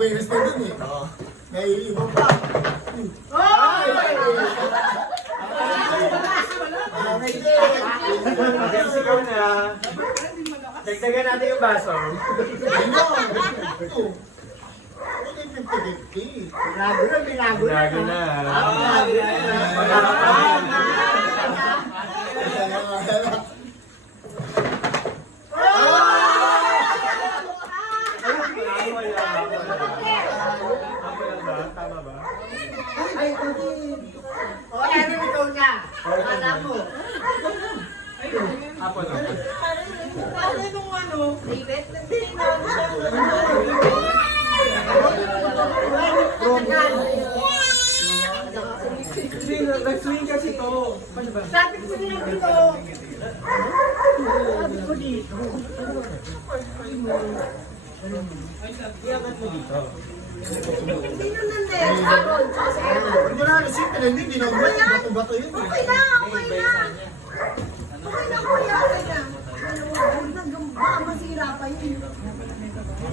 Buenas na din eh. May iba pa. Against ikaw na. Dagdagan natin yung baso. Ano? Ito. Ito yung 50-50. Binago na. Tama ba? Ay, pati. O, ano ikaw na? Alam mo. Apo na. Ano nung ano? David? Nag-swing kasi to. Paano ba? Sabi ko niya dito. Sabi ko dito. Iangat mo dito. Sino nandun? Aaron. Kasi Aaron. Hindi na naisip na hindi na ulit. Bato-bato yun. Okay na, okay na. Okay na, kuya. Okay na. Baka masira pa yun.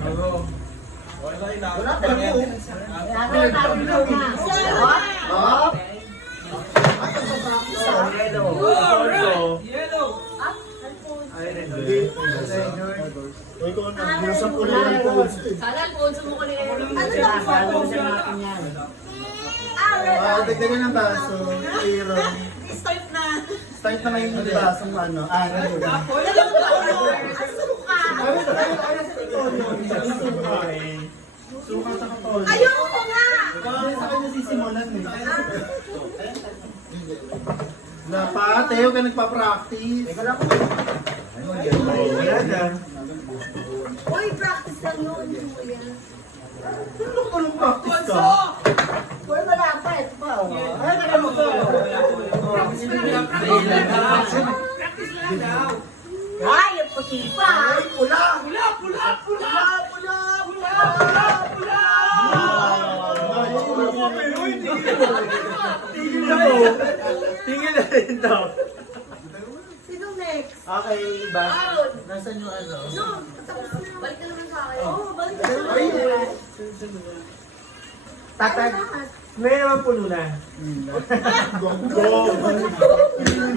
Ano? Wala pa mo. Kaya sabi ko na. Ah? Ay, ito practice ah. Yellow. Ay, Hindi. Ikaw na. Binasap ko na yung codes eh. Sana Alfonso mo kanina yung Ano lang po? Gagawin natin yan. Dagdagan ng baso. Zero. Start na. Start na ngayon yung basong ano. Ano? Suka sa katol. Ayoko nga! Ikaw sa kanya sisimulan eh. Dapat, Teo ka nagpa-practice. Teka lang. wala na. Uy, practice lang yun. Kuya. Ano ka nung practice ka? Uy, wala pa. Ito pa. Ay, alam mo to. Ay, ang puti pa. Ay, pula! Tingin na po. Tingin na rin daw. Sino next? Okay, ba? Aaron. Nasaan yung ano? No, tapos na. Balik na naman sa akin. Oo, balik na sa Ay, Tatag. Ngayon naman puno na.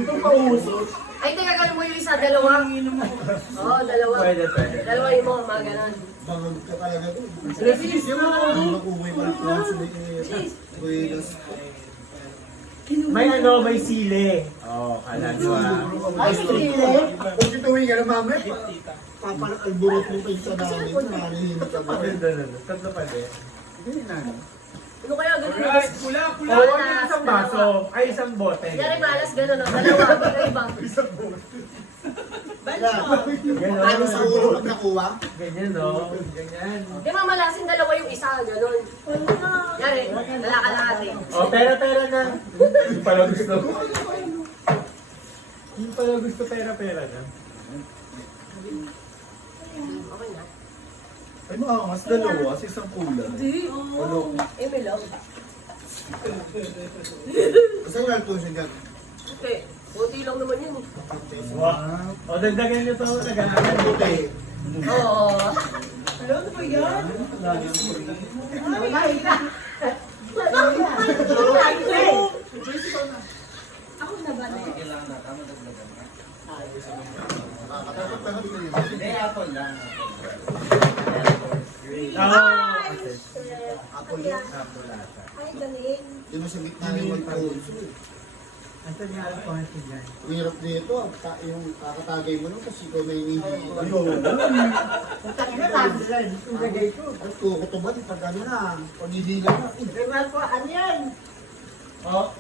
Ito pausok. Ay, teka, gano'n mo yung isa, dalawa. Oo, dalawa. Pwede. Dalawa yung mga ganon. Bangag ka talaga doon. Please. Mag-uwi pa ng plants na yung May ano, may sili. Oo, kala nyo ah. Ay, sili! Kung tituwi ka na mami, papalburot mo pa yung sa namin. Nanahihimik ka ba? Tatlo pa din. Hindi na. Ano kaya ganun? Oo, yung isang baso. Ay, isang bote. Yari malas gano'n, no? Dalawa, iba. Ganon. Ano sa ulo pag nakuha? Ganyan, no? Ganyan. Di mamalasin dalawa yung isa, gano'n. Yari, kalahati. Oh, pera na. Yung pala gusto. Yung pala gusto pera na. Okay na. Ay, maangas dalawa sa isang kulay. Hindi, oo. Emil lang. Kasi yung alcohol ka. Okay, buti lang naman yun. Wow. O, dagdagan nyo to. Naghahanap buti. Oo. Ano ba yan? Ako na ba? Ako yun. Ay, galing. Di mo sa gitna yung mag-consul. Ito niya alam ko ito dyan. Hirap dito. Yung kakatagay mo nun kasi ikaw may hinihingi. Ayun. Putang ina, sabi ko, yung gagay ko. At kukutuban pag ano na. Pag hihiga na. Ewan ko, ano yan? Oh,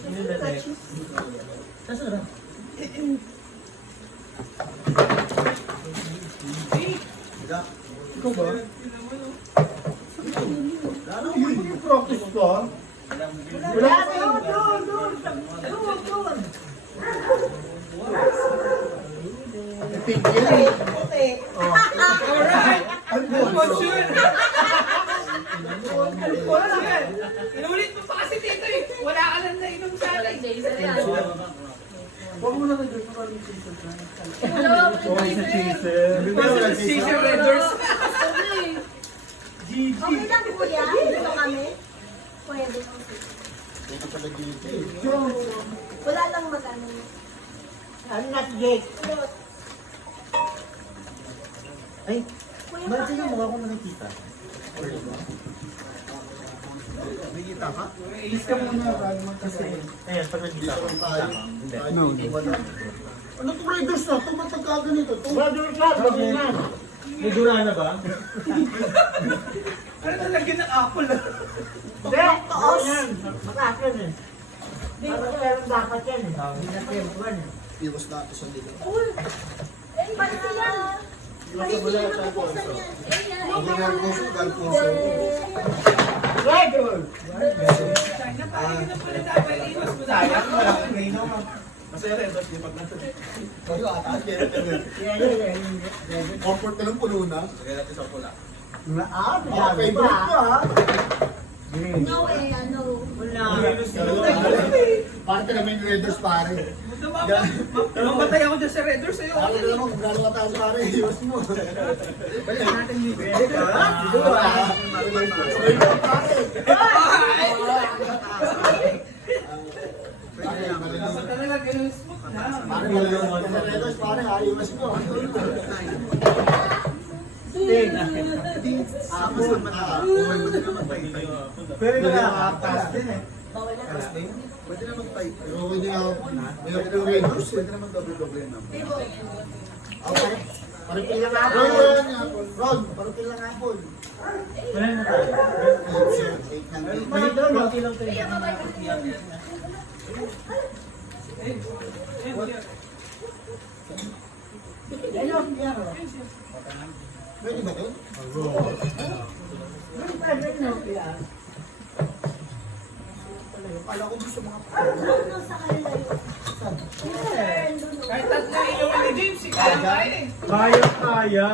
ano na next? Kasi na. Ikaw ba? Ano yung practice ka? Wala, doon. Ipigil eh. Puti. Inulit mo pa kasi dito eh. Wala ka lang nainom sa akin. Jason yan. Huwag mo na nag-dress mo kami season na. Dalawa, Sorry sa chaser. Kasi Red Doors. Okay. Okay lang kuya, dito kami. Pwede. Ito pala dito eh. Wala lang magano. Ano na si Jake? Ay, Kuya, bakit bakit? yung mukha ko nakikita? Nakikita ka? Please ka muna bago kasi. Ayan, pag nandito ako. Tayo. Hindi. Wala. Ano itong Raiders na? Ito matagkaga nito. Brother Club, bagay na. May dura na ba? Ano talagyan ng apple ah? Hindi, taos. Mataas yan eh. Parang meron dapat yan eh. Hindi na pintuan eh. Iwas natin sa dito. Eh, paano yan? Ay, hindi na mabuksan yan. Hindi nga ako sa Alfonso. Red Bull! China, parang yun ang pala dapat iwas mo tayo. Kayo ata, Yeah. comfort na lang puno na. Ah, Favorite ko ha. No way, ano. Wala. Parang ka naman yung Raiders pare. Mamatay ako dyan sa Red Doors sa'yo. Ako na naman kung gano'n ka tayo pare, iwas mo. Balik natin ni Talaga ganun smooth na. Pare, malalaman ka sa Raiders pare, iwas mo. Pero nakakapas din eh. Bawal na. Pwede naman tayo. Pero hindi ako. May ako ng Raiders. Pwede naman doble-doble naman. Okay. Parang lang ako. Ron, parang lang apple. Wala na tayo. Balik doon, konti lang tayo. Kaya babay ka. Ayun, yan o. Pwede ba ito? Kala ko gusto mga Ano sa kanila yun? Kahit tatlo ilaw ni James, si kaya eh. Kaya.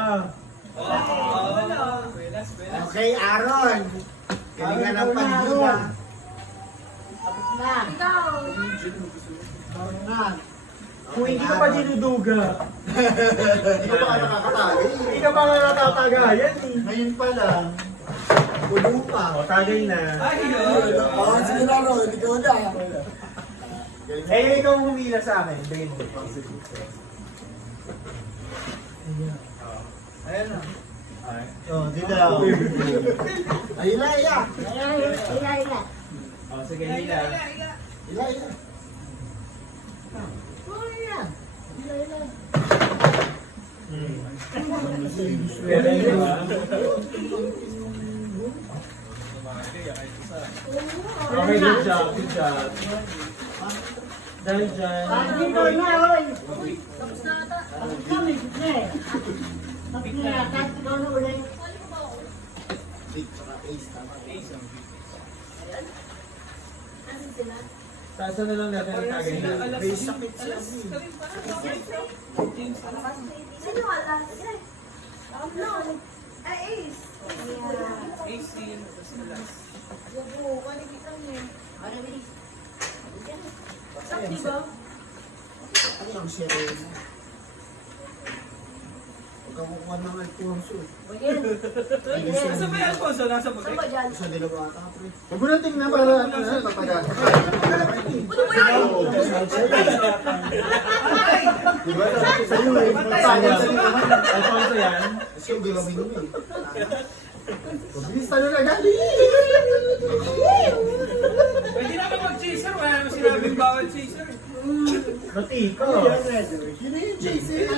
Wala. Okay, Aaron. Galingan ng panduga. Tapos na. Ikaw. Parang na. Kung hindi ka pa dinuduga, Hindi ko pa nakakatali. hindi ka pa nga natatagayan eh. Ngayon pa lang, puno pa. O, tagay na. Ay, yun. Oo, sige na Ron, ikaw na. Eh, ikaw humila sa akin. Bigyan mo. Ayan na. Oh, di daw. Ayun na, iya. Ila. O, sige, Ila, hila. ila, ila. Ila, ila. Pero yun ba? Okay, good job, good job. Dahil dyan. Dito na, oy. Tapos na ata. Tapos na, may gitna eh. Tapos na, kahit ikaw na ulit. Asan sila? Taas na lang natin ang tagay na. May sakit siya. Sino alas? No. Ay, Ace. AC yun, tapos alas. Bubu, kita niya. Ano, bilis? Sak, di ba? Ano yung sirena? Huwag kang kukuha ng Alfonso. Nasa ba yung Alfonso? Nasa ba? Saan ba dyan? Sa Dilawata, pre. Huwag mo na tingnan para papagal. Ano ba yan? Diba? Sa'yo eh. Alfonso yan. Kasi yung gawin mo eh. Bilis talo na gali. Pwede naman mag-chaser. Wala naman sinabing bawal chaser. Matiko. Sino yung Jason?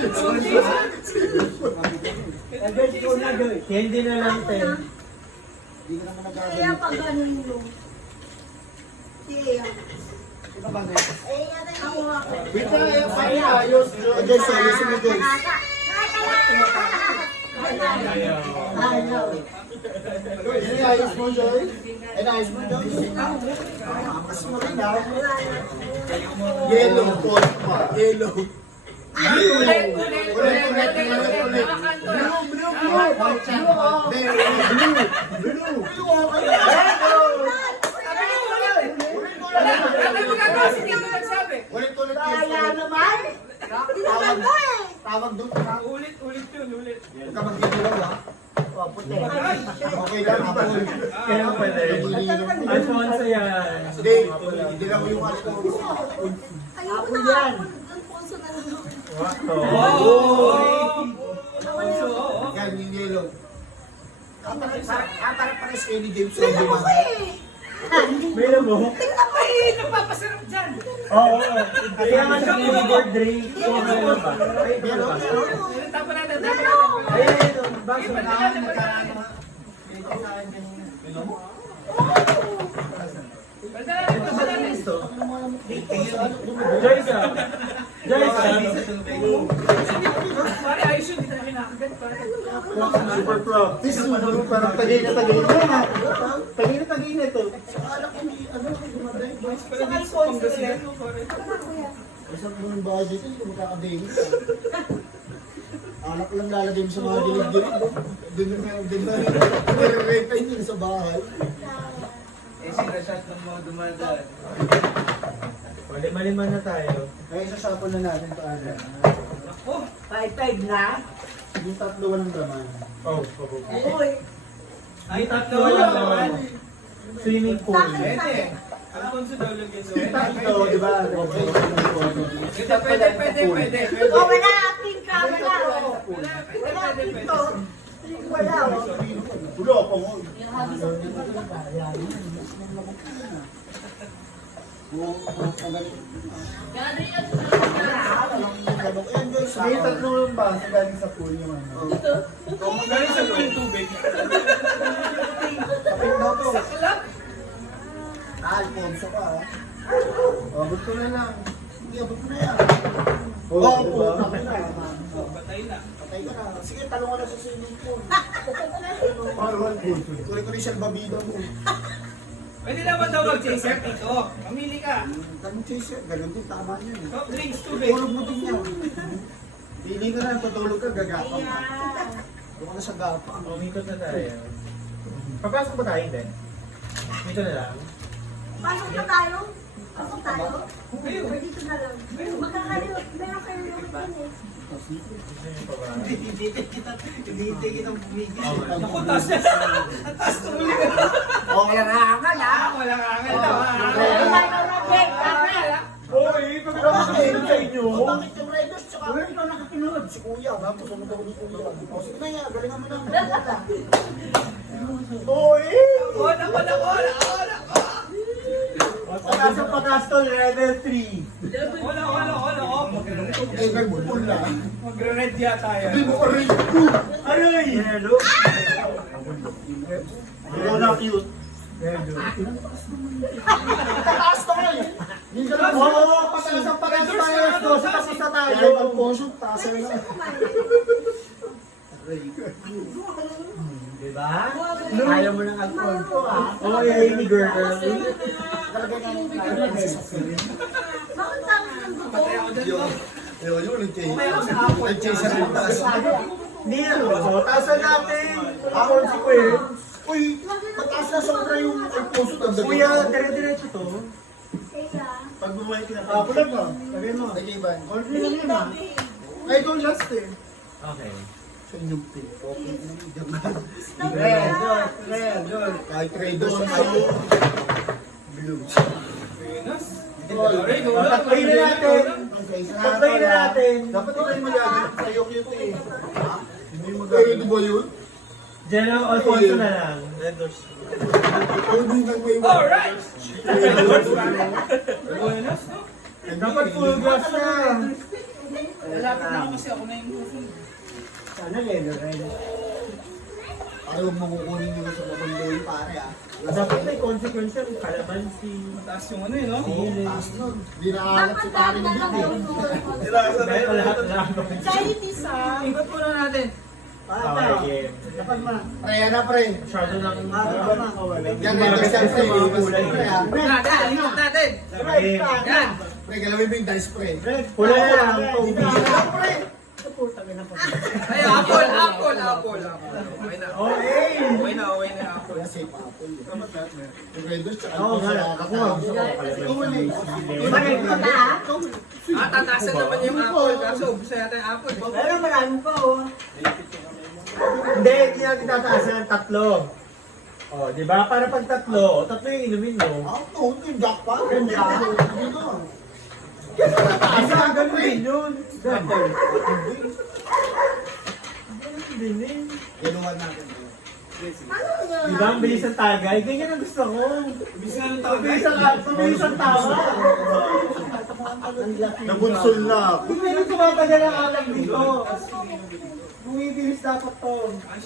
Candy na lang, ten. Hindi ka naman Kaya nagagalit. pag ano yung si Ea. Eh, yata ako nga. Wait na, ayos. Guys, ayos mo guys. Ini ayos mo, Joy. Ayos mo, Joy. Mas mo rin ah. Yellow, cold pa. Yellow. Ulit. Blue, blue, Ano mo gagawa si Tito nagsabi? Ulit-ulit Kaya naman. Tawag doon. Ulit yun, ulit. Huwag ka mag-ginawa. puti. Okay lang, apple. Kaya pwede. Alfonso yan. Hindi lang yung ano. Ayoko na yan. ako. Alfonso na lang. Yan, yung yellow. Parang pares kayo ni James Tingnan mo Rodman. ko eh. May labo? Ay, napapasarap dyan. Oo. Kaya nga siya flavor drink. So, meron ba? Ay, meron ba? Tapa natin, tapa Pero, natin. Ay, ito. Bakit Iba na yan, iba na yan. Basta natin, basta natin. Joyce ah. Joyce ah. Pare, ayos yun, hindi tayo kinakagat. Pare. Super pro. This is parang tagay na tagay na. Tagay na to. Sa Alfonso yan, pare. Isang buong budget yun, kung makakabing ka. Alak lang lalagay mo sa mga dilig-dilig. Din na nire-renta yun sa bahay. Eh, sinashot ng mga dumadaan. Malima-lima na tayo. Kaya isasapon na natin pa ano. Oh, 5-5 na. Yung tatlo walang laman. Oh, Uy. ay, tatlo Walang lang laman. naman. Swimming pool. Pwede. Alfonso daw lang yan. Ito, di ba? Okay. Pwede. oh, wala. Pink ka, wala. Oh. Wala, Wala, pwede. pink to. Wala, oh. Ulo ako mo. May tatlong base galing sa pool yung ano. Galing sa pool tubig. Kapit na to. Saklap. Alfonso ka ah. Abot ko na lang. Hindi, abot ko na yan. Oo, Oo, diba? patay na. Patay na. Patay ka na. Sige, talong ka na sa swimming pool. Tuloy ko rin siya babida mo. Pwede naman daw mag-chaser dito. Mamili ka. Tanong chaser, ganun din, tama niya. Soft drinks, tubig. Tulog mo din yan. Pili ka na, patulog ka, gagapang ka. Doon ka na sa gapang. Umikot na tayo. Papasok ba tayo din? Dito na lang. Pasok na tayo. Pasok tayo. Ayun. Or dito na lang. Magkakaroon. Meron kayo yung yan eh. Naku, taas na. Ang taas tumuli ka. Oo, yan hangal ah. Wala ka nga daw. Oy, pagkakasabay sa inyo. Bakit yung Red Horse, tsaka ikaw nakapinood? Si Kuya, ba? Pusunod ako ni Kuya. O, sige na yan, galingan mo na. Oy! Wala. Pagkasang pagkastol, level 3. Wala. Oh, Eh, nagpupul na. Magre-red yata yan. Hindi mo ka rin. Aray! Hello? Ikaw na cute. Taas to kayo. Oo, pagkasang pagkastol, level 12, tapos na tayo. Kaya Alfonso, taas na. Diba? Ayaw mo ng Alfonso ah. Oh, yay, girl. Talaga na Bakit tangos ng buto? Yun, nag-chaser mo taas. Hindi na, so, taasan natin. Ako si Kuya. Uy, mataas na sobra yung Alfonso. Kuya, dire-diretso to. Kaya, Pag bumalik ka na, kapulag ka. Sabi mo. Ay, Iban. Konti lang yun ah. Ay, ikaw last eh. Okay. Sa inyong pin. Okay. Red. Kahit Raiders na kayo. Blues. Tatlay na natin. Tatlay na natin. Dapat ikaw yung magagawin. Sa'yo cute eh. Ha? Hindi yung magagawin. Di ba yun? General Alfonso na lang. Red Doors. Hindi nang may Alright! Dapat full glass na. Lalapit na ako kasi ako na yung susunod. Sana level red. Ayaw mo kukunin nyo sa mabandoy pare ah. Dapat may consequence yung kalamansi. Mataas yung ano yun, no? Taas nun. Hindi nakakalat si pare ng hindi. Dahil lahat. Chinese ah. Ikot muna natin. Okay. Dapat ma. Pre, na pre. Masyado lang. Dapat makawala. Yan, ito siya pre. Pre ah. Ikot natin. Yan. Pre, galawin mo yung dice pre. Wala na lang. Pre! Ay, apple. Okay na. Okay na, apple. Kaya safe apple. Yung Raiders tsaka Oo nga. Ako nga. Ikaw uli. Tatasan naman yung apple. Kaso, ubus na yata yung apple. Pero marami pa oh. Hindi natin tataasan, tatlo. O, di ba? Para pag tatlo, tatlo yung inumin mo. Ako, ito yung jackpot. Yung jackpot. Kaya tataasan, ang ganun din yun. Ganun. Ganun. Ginawa natin. Di ba? Ang bilis ng tagay. Ganyan ang gusto ko. Bilis nga ng tawag. Mabilis ang tawa. Nabunsol na ako. Hindi na tumatagal ang alam dito. Bumibilis dapat to.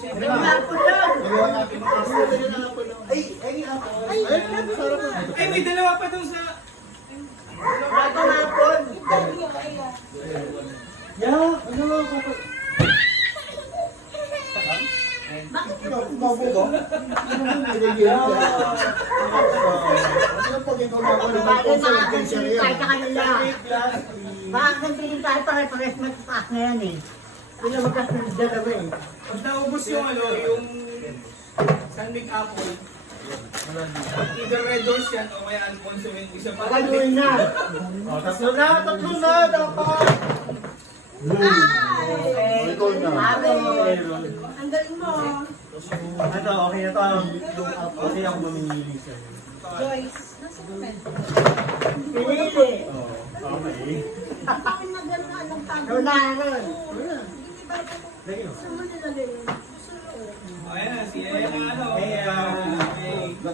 Ginawa natin. Ay, may dalawa pa daw sa... Yeah, ano? Bakit ikaw? Kumabo ba? Ano pag ikaw na ako naman Bakit kung sa makakasili intention tayo sa yan? kanila? Makakasili tayo pare-pares magpapak na yan eh. Sila magkasunod dalawa eh. Pag naubos yung ano, yung Sunbig Apple, either Red Doors yan o kaya Alfonso yung isa pa. Pagaluin na. O, tatlo na dapat. Ikaw na. Ang galing mo. Ito, okay na to. Okay ako mamimili sa'yo. Joyce, nasa comment. Pinili. Okay. Bakit na gano'n na anong tago? Ikaw na rin. Hindi ba ito? Lagi mo. Saan mo nilagay yun? Ayan na, si Ella na ano.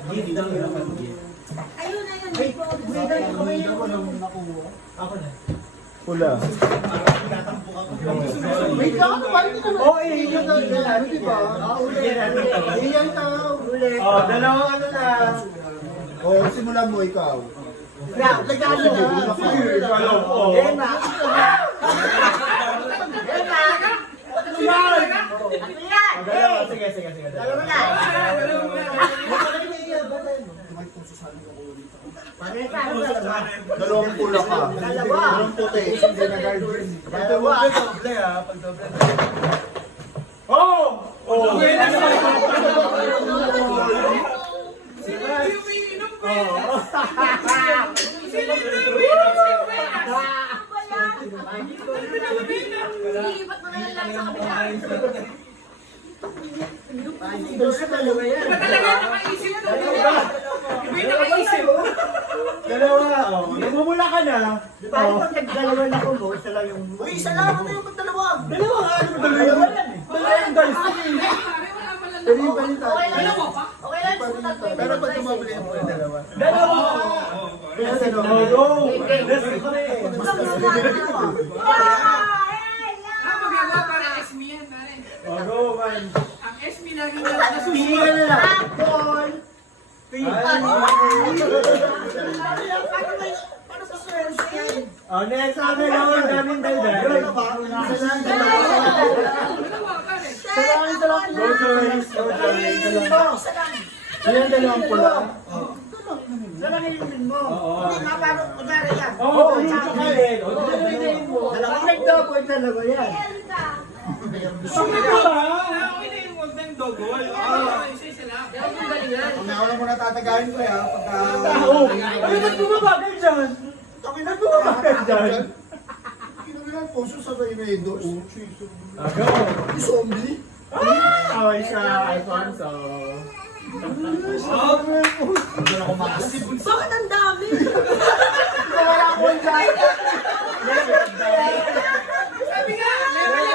Gift lang yun ang gift. Ayun na yun. Wait, wait, Ako na. Pula. wait lang, parang hindi naman. Oo, yun ang ano, di ba? Hindi natin ito. Iyan ka, ulit. Oh, dalawang ano na. O, simulan mo ikaw. Yeah, lagyan mo. Emma. Emma. Ano yan? Dalawa, sige. Dalawa na. Pareha tayo dalawa. Dalawang pula ka. Dalawa. Dalawang puti. Hindi na guard. Dalawa. Oh! Oh! Yung may inom ko eh. Ilipat mo na lang sa kabila. Doon sa dalawa yan. Talaga nakaisip na diba? May nakaisip. Dalawa, oh. Namumula ka na. Paano pag nagdalawa na ko mo, isa lang yung... Uy, isa lang ako yung dalawa. Dalawa nga, ano ba dalawa? Dalawa yung guys. Wala pa lang Pero yung balita. Dalawa pa? Okay lang, sumunod mo yung Pero pag tumabili mo yung dalawa. Dalawa! Kaya sino? Oh, go! Let's go! Magagawa para SME yan, pare. Oh, go, man. Ang SME lagi na nasusunod. Tingnan na lang. Apple. Oh, next sabi na ako, daming daldal. Dalawa, pare. Go, Joyce. Go, Joyce. Ilan dalawang pula? Isa lang inumin mo. Oo. Hindi nga parang kunyari yan. Oo, chocolate. Oh, dalawa mo. Dalawang nag-double dalawa yan. Sige ka ba? Okay na yung huwag ng dogol. Isa lang. Yan yung galingan. Kung ako lang muna tatagayin ko yan. Pagka... Tao. Ano ba't bumabagal dyan? Ba't bumabagal dyan? Kinabilang puso sa Reynedos. Go. Yung zombie. Oh, isa, Alfonso. Bakit ang dami? Sabi nga, level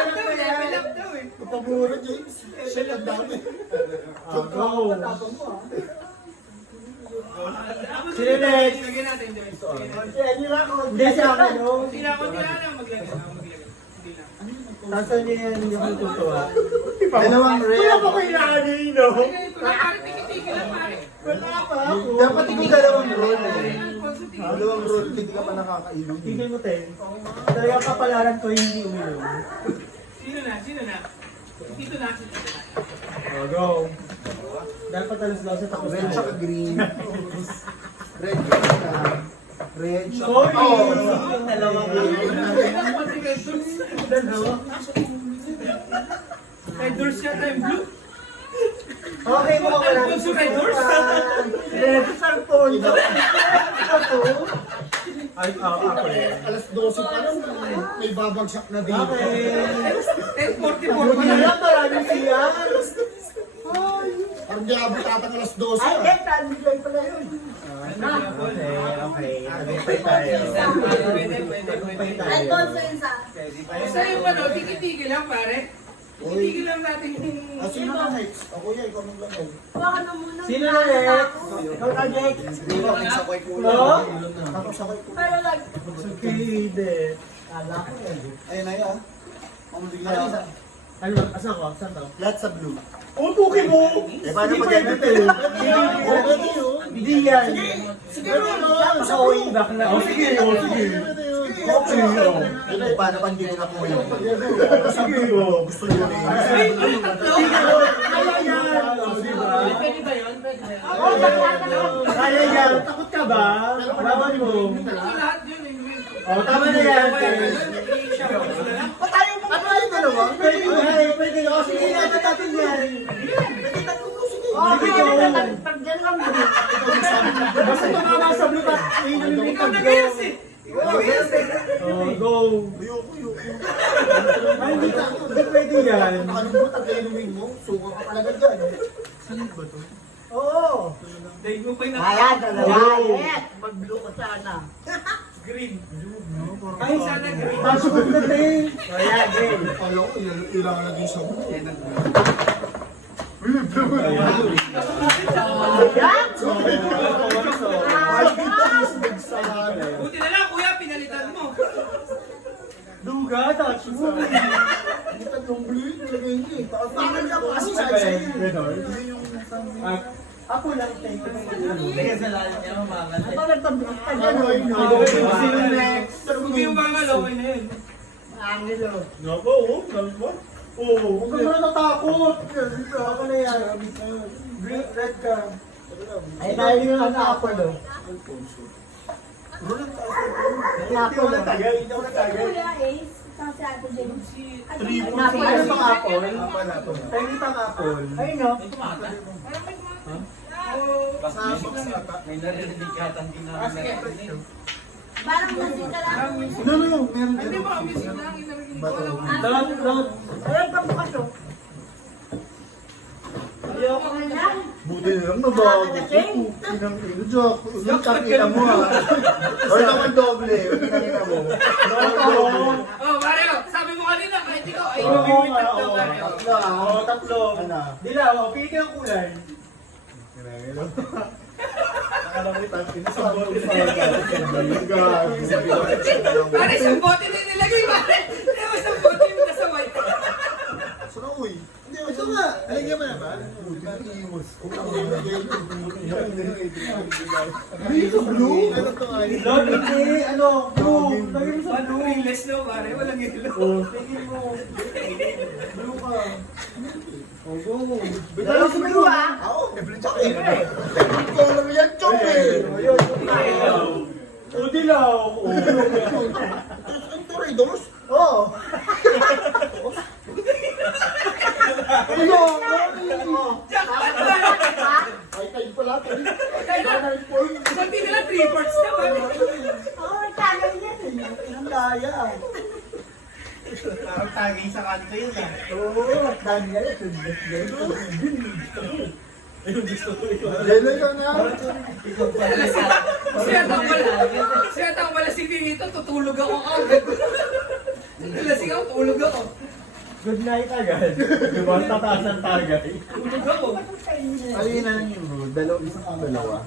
up daw eh. Kapamura, James. Shit, ang dami. Go. Sino next? Lagyan natin, Joyce. Hindi siya ako, no? Hindi na, maglagay na. Hindi na. Nasaan niya yan yung tutuwa? Dalawang Wala red. pa kayo naanin, no? Pare, tigil-tigil lang, pare. Wala pa. Dapat ikaw dalawang roll eh. Dalawang roll, hindi ka pa nakakainom. Tigil mo, Ten. Talagang kapalaran ko hindi uminom. Sino na? Dito na. Oh, go. Dapat alas lang sa tapos Red na. tsaka green. Red tsaka red tsaka... Sorry! Oh, Dalawang Dalawa. Red Doors siya, time blue. Okay, mo ka lang. Red Doors. Red sa phone. Ay, ako rin. Alas 12 pa lang, may babagsak na dito. Okay. 10:44 Ano pa lang. lang, maraming siya. Parang di abot ata ng alas 12. Ay, hindi, translate pala yun. Okay, tagumpay tayo. Tagumpay tayo. Alfonso yun sa... Sa yung ano, tigil-tigil lang pare. Tigil lang natin yung... Sino na next? Ako yan, ikaw nang lamay. Baka na muna. Sino na next? Ikaw na, Jake. Sakay ko No? Ako sakay ko. Pero Hindi. Kala ko eh. Ayun na yan. Mamulig na. Ano? Asan ko? Saan to? Lahat sa blue. Oh, puki mo! Eh, paano pag yan? Hindi yan. Sige mo. Sa uwi. Oh, sige. Oh, sige. Okay. Oh. Ito, paano pag hindi ko na po yun? Sige. Oh. Gusto nyo rin. Kaya yan. Oh, diba? Pwede ba yun? Pwede ba yun? Kaya yan. Takot ka ba? Laban mo. Ito lahat yun eh. Oh, tama na yan. Ano yung dalawa? Pwede. Oh, sige. Natin natin yan. Oh, Sige, kaya go. na, pag dyan lang mo. Basta tumama sa blue tat. Ikaw na gayas eh. Oh, go. Ayoko. Ay, hindi pwede yan. Ano mo, tag-inumin mo? Suka ka talaga dyan. Saan ba to? Oo. Dahil mo pa yung Kaya, dalawa. Oh. Yes, mag-blue ka sana. green. Ay, Sana green. pasok na din. Kaya, din. Kala ko, ilalagay sa mo. Buti na lang kuya, pinalitan mo. Duga, touch mo. Hindi tatlong blue yun, nilagay niyo eh. Parang ka kasi sa Ako lang, thank you. Ito nagpag-blue ka dyan. Ano yun? Sino next? Huwag yung mga laway na yun. Angelo. Nako, huwag ka na natakot. Ako na yan. Green, red ka. Ay, dahil yung ano ako do. Ay, ako do. Hindi ako natagal. Kuya Ace, kasi Ate James. Ano pang apple? Pengi pang apple. Ay, no. May narinig yata hindi namin. Parang musika lang. No, meron Hindi din. ba, music lang, inarinig ko lang. Down. Ayun, pagbukas o. Ayoko na yan. Buti na lang nabago. Inang ino, Jack. Yung takita mo ha. Or naman doble. Pinakita mo. Oh, Mario, sabi mo kanina, kahit ikaw, ay Oo, inuwi mo oo. tatlo, Mario. Oo, tatlo. Ano? Dilaw, pili ka ng kulay. Akala mo yung pinasabot. Pare, isang bote na nilagay, pare. Pero isang bote yung nasa white. Sino, uy? Hindi, ito nga. Alagyan mo na ba? Buti na iwas. Hindi ito blue? Ano ito nga? Lord, hindi. Ano? Blue. Lagyan mo sa Ano, blue. ringless no, pare. Walang ilo. Oh, tingin mo. Blue ka. Oh, go. Dalawa sa blue, ah. Oo, may blue jack eh. Color yan, chong eh. Oh, dilaw. Oh, Ang Torredos? Oo. Ano? Ay, tayo pala. Sabi nila 3/4 na, pare. Oo, tagal yan. Ang daya. parang tagay sa kanto yun ah. Oo, dami yan. Lele ka na. Siya tang malasing din ito, tutulog ako agad. Malasing ako, tulog ako. Good night agad. Diba? Tataas ang tagay. Tulog ako. Ayun na lang yung rule. Isang ang dalawa.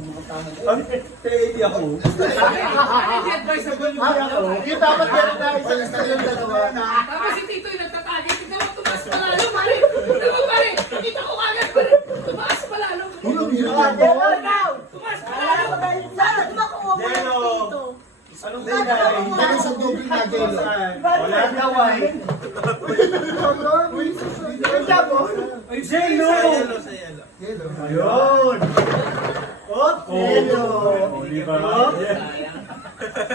Ang tedi ako. Hindi advice na ba yung ako. Yung dapat meron na isa yung dalawa. Tapos si Tito yung nagtatagay. Tignan mo, tumaas pa lalo, pare. Tignan mo, pare. Kita ko agad, pare. Tumaas pa lalo. Tulog yun. Dalawa daw. Tumaas pa Wala lalo. ko dahil Sana di ba kumuha Yellow. dito? Anong kulay? Ano sa doble na jello? Wala na white. Ay, Jello! Yellow. Ayun! Oh, yellow. Oh, di ba?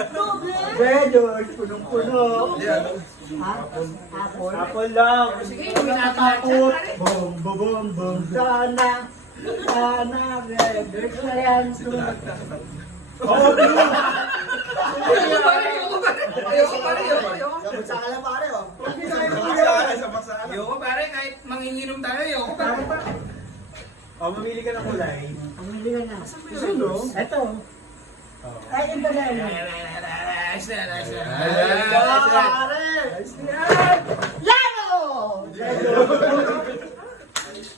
Doble? Red, punong-puno. Apple. Apple lang. Sige, Huwag yung ka tinatakot. natakot. Boom, boom, boom, boom. Sana red. Na yan. Oh, blue! Dapat sa kala pare, oh. Ayoko pare, kahit manginginom tayo, ayoko pare. Oh, mamili ka ng kulay. Pamili ka na. Gusto no? Ito. Ay, ito na yun. Ayos na, ayos na. Pare! Lalo!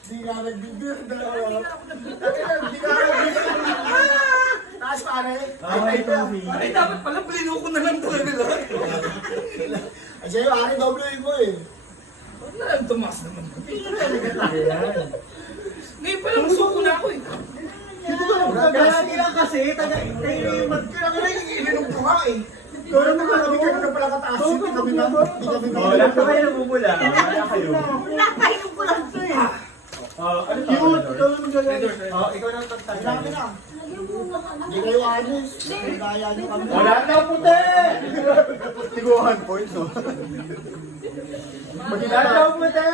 Di nga nagbibir, dalawa. Di nga nagbibir. Taas pare. Okay, Tommy. Pare, dapat pala blinuko na lang talaga lang. Ay, sa'yo, pare, doble mo eh. Huwag na lang tumaas naman. Ayan. Ngayon pa lang suko na ako eh. Dito ka lang, Kaya lang kasi, taga-intay na yung kaya nga naiinom ko nga eh. Kaya naman kami kayo na pala kataas. Hindi kami na. Hindi kami na. Oh, lahat na kayo namumula. Kaya kayo. Napainom ko lang ito eh. Ano to? Cute! Ikaw naman gano'n. Oh, ikaw na ang tagtag. Kailangan na. Hindi kayo anis. Hindi kaya nyo kami. Oh, lahat na puti! Tiguhan points, oh. Lahat na puti!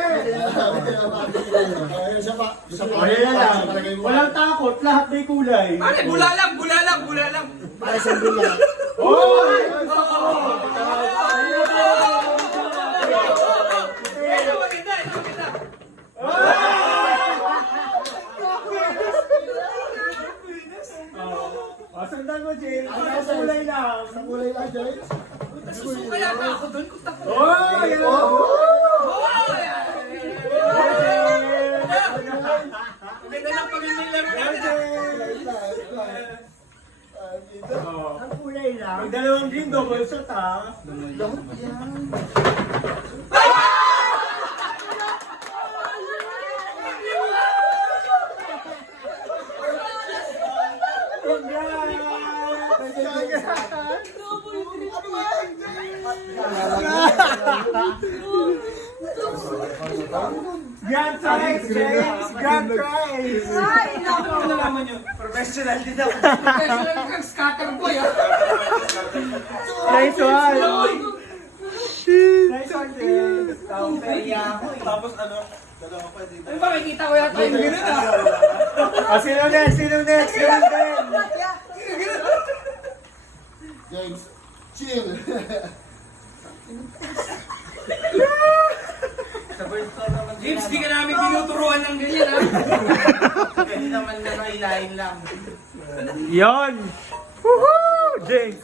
Isa pa. Isa pa. Oh, yan lang. Walang takot, lahat may kulay. Pare, bulalang, bulalang, bulalang. Para sa bula. Oh! Ito maganda, ito maganda. Oh, sundan mo, James. Sa kulay lang. Sa kulay lang, James. Nasusuka yata ako doon kung takot. Oh! Yan! Maganda lang pag hindi lang natin. Oh. Ang kulay lang. May dalawang green double shot, ha? Grand prize, James! Grand prize! Ay, naku. Ano nalaman nyo? Professional din ako. Professional kang scatter boy ah. Nice one! Uy! Nice one, James! Tapos ano? Ano ba, nakikita ko yata yung gano'n ah. Oh, sino next? Sino next? Sino next? James, chill. James, di ka namin tinuturuan ng ganyan ah. Yon! Woohoo! James!